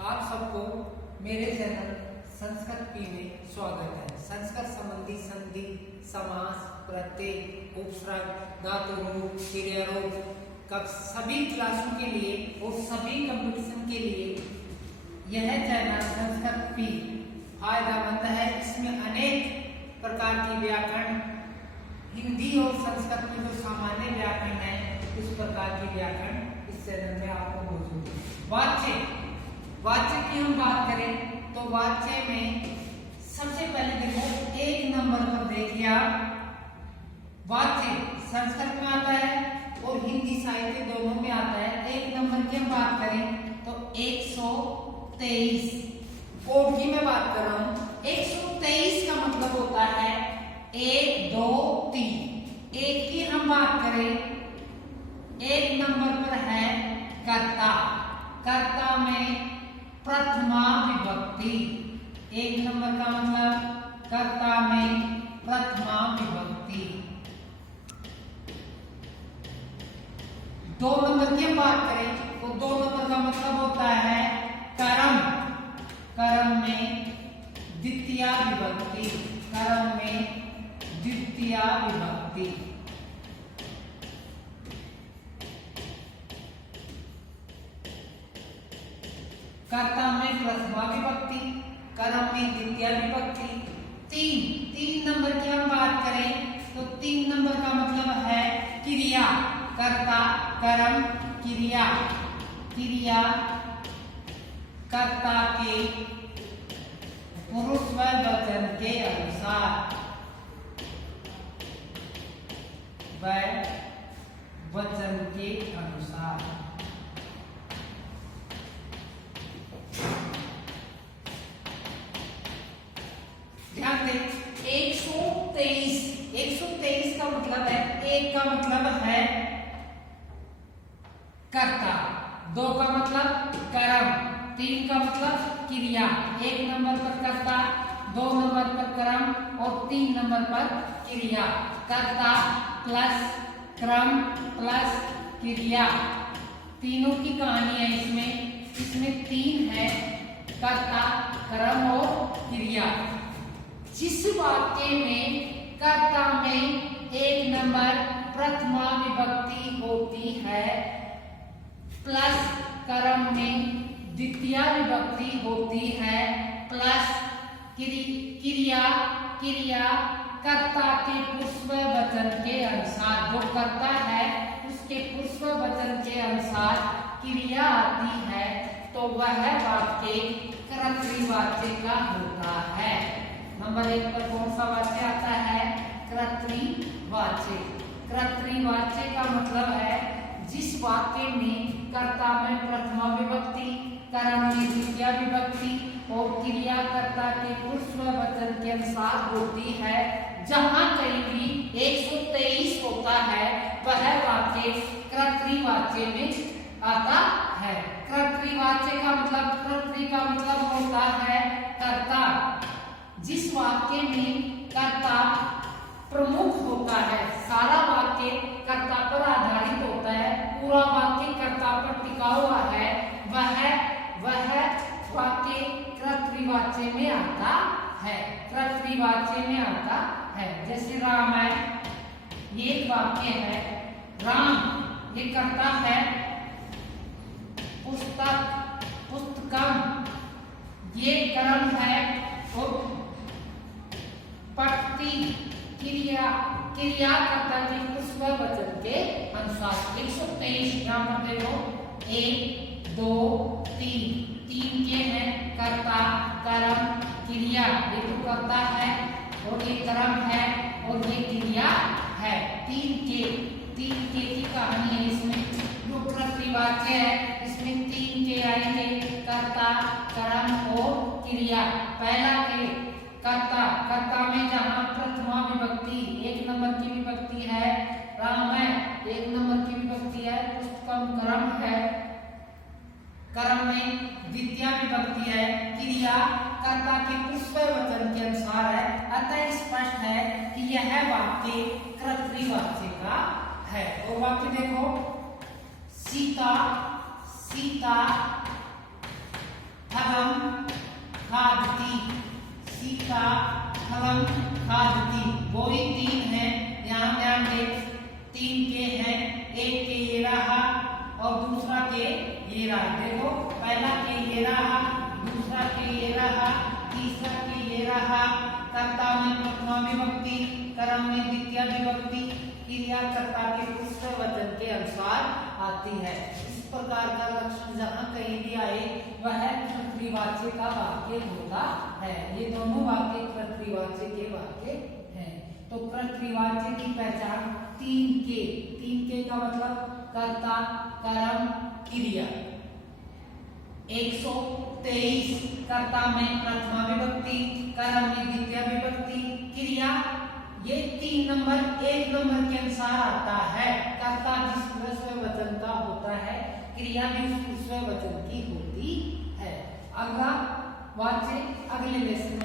आप सबको मेरे चैनल संस्कृत पी में स्वागत है। संस्कृत संबंधी संधि, समास, प्रत्यय, उपसर्ग, धातु रूप, क्रिया रूप का सभी क्लासों के लिए और सभी कंपटीशन के लिए यह चैनल संस्कृत पी फायदेमंद है। इसमें अनेक प्रकार की व्याकरण, हिंदी और संस्कृत में जो सामान्य व्याकरण है उस प्रकार की व्याकरण इस चैनल में आपको मौजूद है। वाच्य की हम बात करें तो वाच्य में सबसे पहले देखो एक नंबर पर देखिए आप। वाच्य संस्कृत में आता है और हिंदी साहित्य दोनों में आता है। एक नंबर की हम बात करें तो 123 कोड की मैं बात कर रहा हूं। 123 का मतलब होता है 1 2 3। एक की हम बात करें, एक नंबर पर है कर्ता। कर्ता में प्रथमा विभक्ति। एक नंबर का मतलब कर्ता में प्रथमा विभक्ति। 2 नंबर की हम बात करें तो 2 नंबर का मतलब होता है कर्म। कर्म में द्वितीया विभक्ति। कर्म में द्वितीया विभक्ति। कर्ता में प्रथमा विभक्ति, कर्म में द्वितीया विभक्ति। 3 नंबर की हम बात करें तो 3 नंबर का मतलब है क्रिया। कर्ता, कर्म, क्रिया। क्रिया कर्ता के पुरुष व वचन के अनुसार, वचन के अनुसार। ध्यान दें, 123 का मतलब है, एक का मतलब है कर्ता, 2 का मतलब कर्म, 3 का मतलब क्रिया। 1 नंबर पर कर्ता, 2 नंबर पर कर्म और 3 नंबर पर क्रिया। कर्ता प्लस कर्म प्लस क्रिया, तीनों की कहानी है इसमें 3 है, कर्ता, कर्म और क्रिया। जिस वाक्य में कर्ता में एक नंबर प्रथमा विभक्ति होती है प्लस कर्म में द्वितीया विभक्ति होती है प्लस क्रिया कर्ता के पुरुष वचन के अनुसार, जो कर्ता है उसके पुरुष वचन के अनुसार क्रिया आती है तो वह वाक्य कर्तृवाच्य का होता है। नंबर 1 पर कौन सा वाच्य आता है? कर्तृवाच्य। कर्तृवाच्य का मतलब है जिस वाक्य में कर्ता में प्रथमा विभक्ति, कर्म में द्वितीया विभक्ति और क्रिया कर्ता के पुरुष वचन के अनुसार होती है। जहां कहीं भी 123 होता है वह वाक्य कर्तृवाच्य में आता है। कर्तृवाच्य का मतलब होता है कर्ता। जिस वाक्य में कर्ता प्रमुख होता है, सारा वाक्य कर्ता पर आधारित होता है, पूरा वाक्य कर्ता पर टिका हुआ है, वह वाक्य कर्तृवाच्य में आता है। कर्तृवाच्य में आता है। जैसे राम है, ये एक वाक्य है, राम ये कर्ता है। पुस्तक, पुस्तकम ये कर्म है और पठती क्रिया कर्ता के पुरुष वचन के अनुसार। 123 यहाँ पर देखो, 1 2 3 के हैं कर्ता, कर्म, क्रिया। ये तो कर्ता है और ये कर्म है और ये क्रिया है। 3 के की कहानी है इसमें। जो कर्तृवाच्य है इसमें 3 के आएंगे, कर्ता, कर्म और क्रिया। पहला के कर्ता में जहां प्रथमा विभक्ति, 1 नंबर की विभक्ति है, राम है 1 नंबर की विभक्ति है, पुस्तकम कर्म है, कर्म में द्वितीया विभक्ति है, क्रिया कर्ता के पुरुष वचन के अनुसार है। अतः स्पष्ट है कि यह वाक्य कर्तृवाच्य का है। और वाक्य देखो, सीता कलम खादती, सीता कलम खादती, वो ही तीन है, यहाँ ध्यान दे, तीन के हैं, एक के ये रहा और दूसरा के ये रहा। देखो पहला के ये रहा, दूसरा के ये रहा, तीसरा के ये रहा। कर्ता में प्रथमा विभक्ति, कर्म में द्वितीय विभक्ति, क्रिया कर्ता के पुष्प वचन के अनुसार आती है। इस प्रकार का लक्षण जहाँ कहीं भी आए वह कर्तृवाच्य का वाक्य होता है। ये दोनों वाक्य कर्तृवाच्य के वाक्य हैं। तो कर्तृवाच्य की पहचान तीन के का मतलब कर्ता, कर्म, क्रिया। 123 कर्ता में प्रथमा विभक्ति, कर्म में द्वितीय विभक्ति, क्रिया ये 3 नंबर 1 नंबर के अनुसार आता है। कर्ता जिस पुरुष वचन का होता है, क्रिया भी उस पुरुष वचन की होती है। अगला वाच्य अगले लेसन